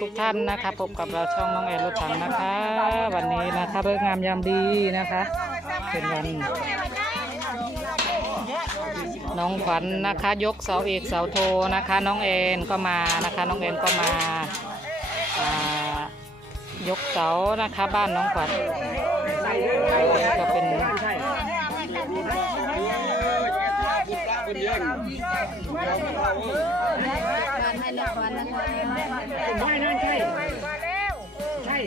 ทุกท่านนะคะ พบกับเราช่องน้องแอนรถถังนะคะ วันนี้นะคะเริกงามยามดีนะคะ เป็นวัน น้องขวัญนะคะ ยกเสาเอกเสาโทนะคะ น้องแอนก็มานะคะ น้องแอนก็มา ยกเสานะคะ บ้านน้องขวัญ ไม่นั่นใช่ใช่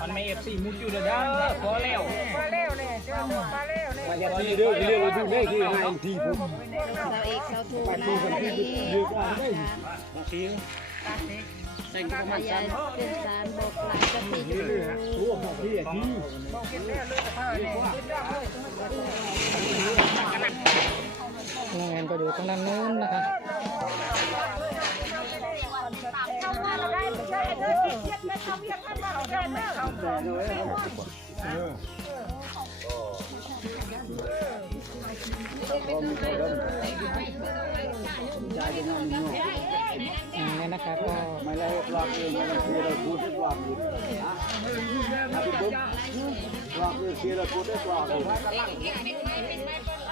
มันไม่เอฟซีมุดอยู่เด้อพอแล้วมันจะทีเด้อเรื่องเราดูได้คือไงทีผมเราเอกเราถูกนะวันนี้ยืดอ่อนได้ทีใส่กระมังยายเป็นสารบอกหลานจะตีอยู่ตัวของพี่ทีน้องแอน ก็อยู่ตรงนั้นนู้นนะคะอย่างนี้นะคะก็ไม่ได้ปลอกเองมันคือเราพูดปลอกอยู่นะพี่บุ๊กปลอกคือคือเราพูดได้ปลอกอยู่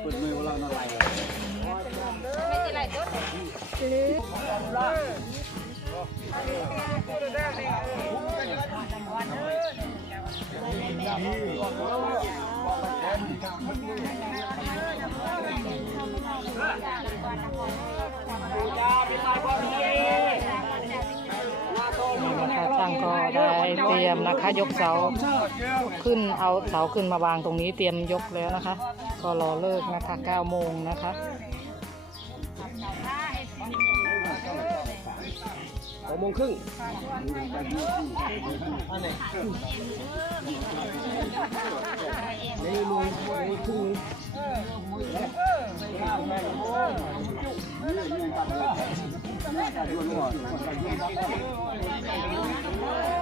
เปิดมือเวลาอะไรนี่นะคะช่างก็ได้ เตรียมนะคะ ยกเสาขึ้นเอาเสาขึ้นมาวางตรงนี้เตรียมยกแล้วนะคะ ก็รอเลิกนะคะ9โมงนะคะหกโมงครึ่งนี่โมงนี่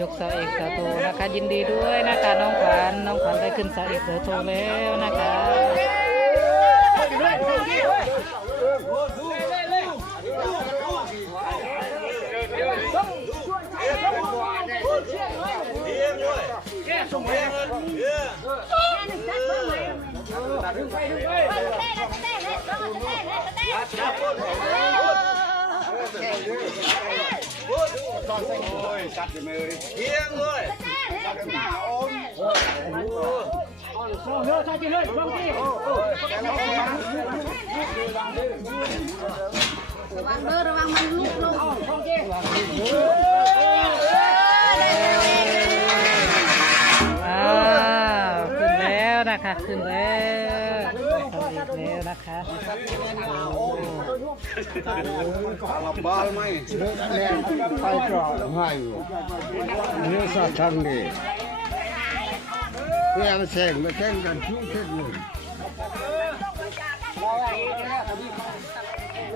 ยกเสาเอกเสาโทนะคะยินดีด้วยนะคะน้องขวัญน้องขวัญได้ขึ้นเสาเอกเสาโทแล้วนะคะเยอะใช่จีเลย บางทีระวั นะคะขึ้นแล้วสาเอกแล้วนะคะลำบากไหมแรงไปก่อนให้อยู่นี่สัตว์ทางนี้เพื่อนแข่งมาแข่งกันชุ่มเทศหนึ่ง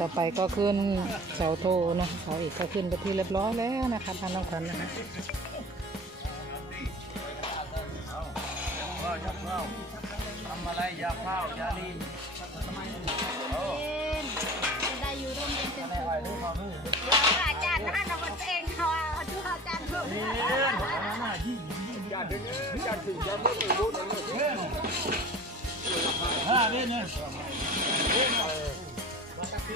ต่อไปก็ขึ้นเสาโทนะเสาเอกก็ขึ้นไปที่เรียบร้อยแล้วนะคะท่านน้องขวัญนะคะทำอะไรอย่าเฝ้าอย่าลีนได้อยู่ร่มเย็นเป็นสุขอาจารย์นั่นเราเองเขาดูอาจารย์เพิ่มห้าเล่นเนี่ยเอออยู่ขึ้นดีกว่าแต่อยากไปเลยโอ้โหมันเ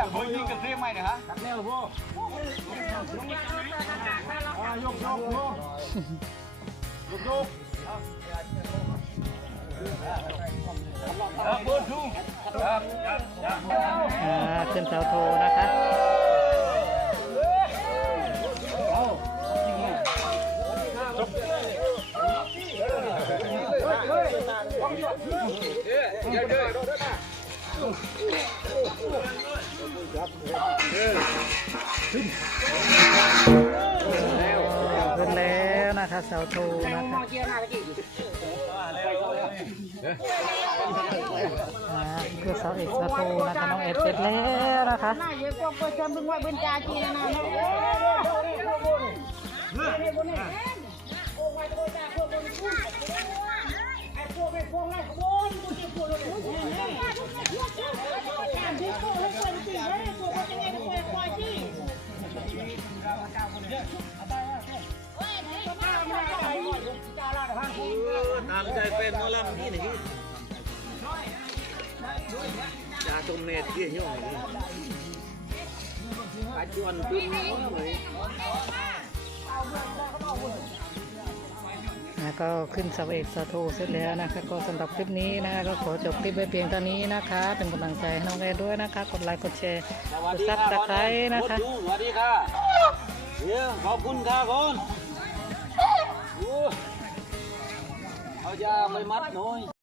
อ๊ะเบอร์ยิงกระเทียมไหมเนี่ยฮะเร็วพ่อยกยกยกยกยกเบอร์ทูครับอ่าขึ้นเสาโทนะค ขึ้นแล้วนะคะเสาโทนะคะอ่าคือเสาเอกสาโทนะคะน้องเอ็ดเสร็จแล้วนะคะน่าเยอะกว่าเปิดจำบึงไว้บนจาจีนะนะท ลำที่ไหนยาตรงเนตที่ย่อยนี่อาจวนตึ้งเลยนะก็ขึ้นเสาเอกเสาโทเสร็จแล้วนะคะก็สำหรับคลิปนี้นะคะก็ขอจบคลิปไว้เพียงเท่านี้นะคะ เป็นกำลังใจให้น้องแอร์ด้วยนะคะ กดไลค์กดแชร์กดซับสไครต์นะคะสวัสดีค่ะเดี๋ยวขอบคุณค่ะคุณ เอาย